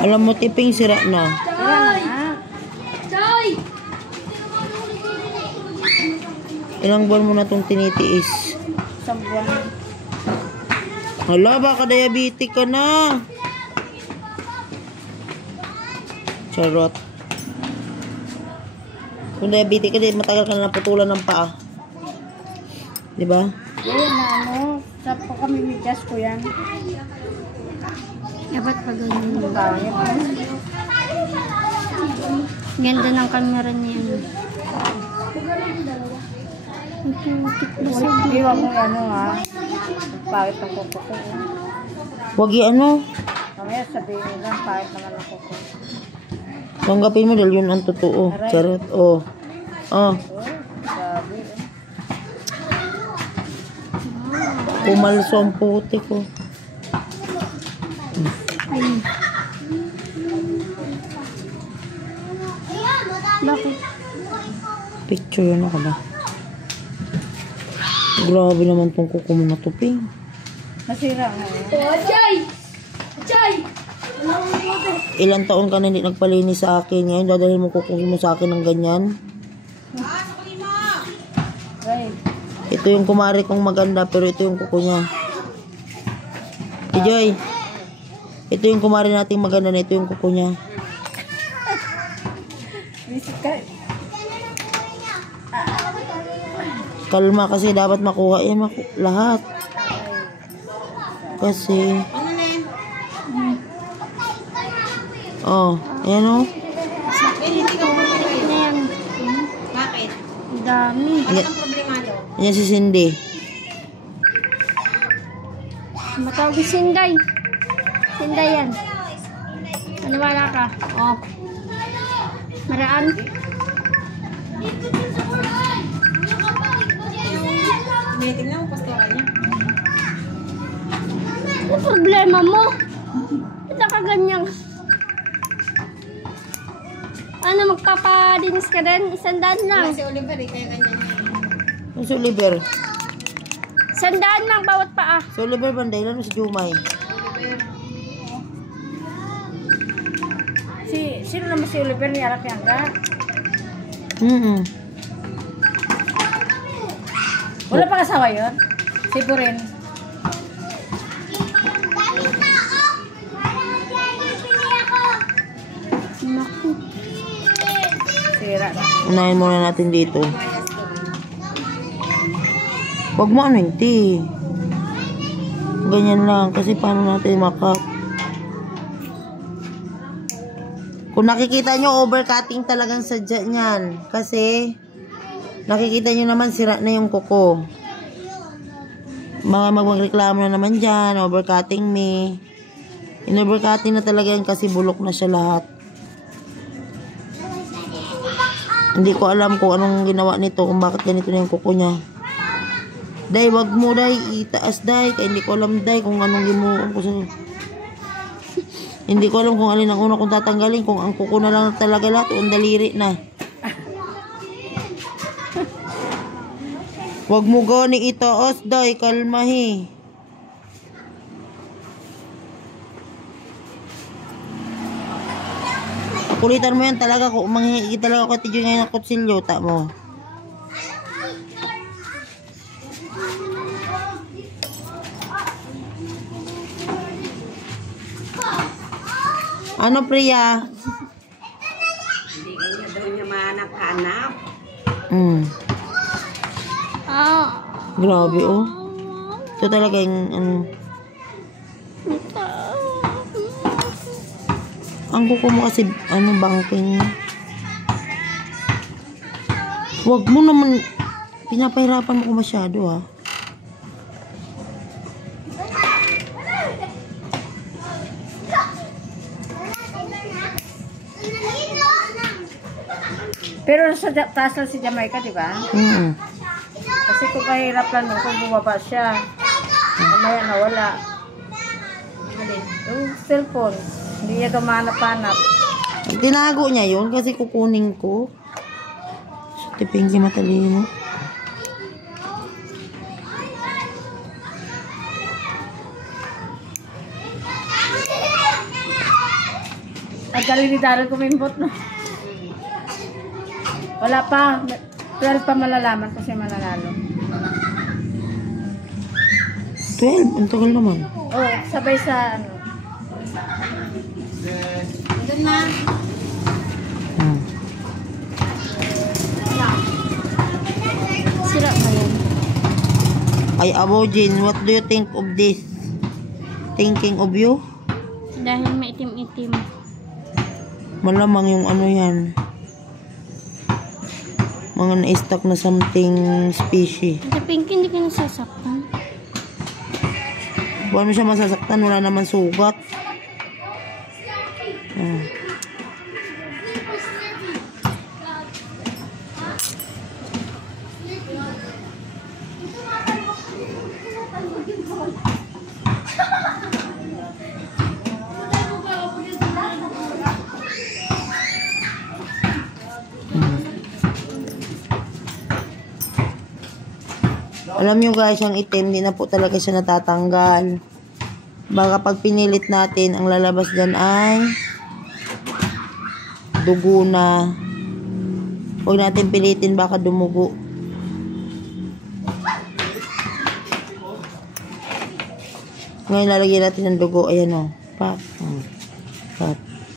Alam mo, tiping sira na. Ilang buwan mo na itong tinitiis? Isang buwan. Hala, baka diabetic ka na. Charot. Kung diabetic ka, matagal ka na naputulan ng paa. Diba? Yan na ano. Sa po kami migas ko yan. Dapat pa ganyan. Ganda ng camera niya. Iwan mo ano ha. Bakit ang kuko ko? Wag ano. Mamaya sabihin nila, bakit naman ang kuko. Tanggapin mo dahil yun ang totoo. Charot. Oh. Oh. Sabi Pumalso ang puti ko. Bakit? Picture ano ka ba? Grabe naman tong kuko mo na tuping. nasira nga yun. Ilang taon ka na hindi nagpalinis sa akin. Ngayon dadalhin mo kuko mo sa akin ng ganyan. Right. Ito yung kumari kong maganda pero ito yung kuko niya. Joy. Ito yung kumari nating maganda na ito yung kuko niya. Visit ka. Kalma kasi dapat makuha yan lahat. Kasi oh, ayan o. Bakit? Dami. Anong problema do? Ayan si Cindy. Matawag si Sinday. Sinday yan. Maniwala ka. Oh. Maraan. May tingnan mo, pastora niya. Ano problema mo? Ito ka ganyan. Ano, magpapadinis ka din? 100 lang. Si Oliver, kaya ganyan niya. Ang si Oliver. 100 lang bawat paa. Si Oliver banday lang si Jumay. Sino naman si Oliver ni Arak Yangga? Wala pa kasawa yun? Si Buren. Naku. Sira na. Unahin muna natin dito. Huwag mo ano hindi. Ganyan lang. Kasi paano natin makap. Kung nakikita nyo, overcutting talagang sadya niyan. Kasi, nakikita nyo naman, sira na yung kuko. Mga magreklamo na naman dyan, overcutting me. In-overcutting na talaga yan kasi bulok na siya lahat. Hindi ko alam kung anong ginawa nito, kung bakit ganito na yung kuko niya. Day, wag mo day, itaas day. Kaya hindi ko alam day kung anong gimuha ko sa... Hindi ko alam kung alin ang una kong tatanggalin. Kung ang kuko na lang talaga lahat o ang daliri na. Huwag mo gani itaas, day. Kalmahi. Kulitan mo yan talaga. Kung manghingi talaga ako tiyo ngayon ng kutsilyo, ta mo. Ano, Priya? Hindi na daw niya mahanap-hanap. Grabe, oh. Ito talaga yung, ano. Ang kuko mo kasi, ano, bangking. Huwag mo naman, pinapahirapan mo ko masyado, ah. Pero sa taas lang si Jamaica, di ba? Kasi kung mahirap lang kung bumaba siya. Mamaya nawala. Yung cellphone. Hindi niya gumanap-hanap. Tinago niya yun kasi kukunin ko. Tiping si matalino. Pagdali ni Daryl kumimbot, no? Wala pa. 12 pa malalaman kasi mananalo. 12? Ang tagal naman. Oh, sabay sa ano. Doon na. Hmm. Sira pa yan. Ay, Abojin, what do you think of this? Thinking of you? Dahil maitim-itim. Malamang yung ano yan. Mga na-stock na something species. Ate Pinky, hindi ka nasasaktan. Paano siya masasaktan? Wala naman sugat. Hmm. Alam nyo guys, ang itim, di na po talaga siya natatanggal. Baka pag pinilit natin, ang lalabas dyan ay dugo na. Huwag natin pilitin, baka dumugo. Ngayon lalagyan natin ng dugo. Ayan o. Pak.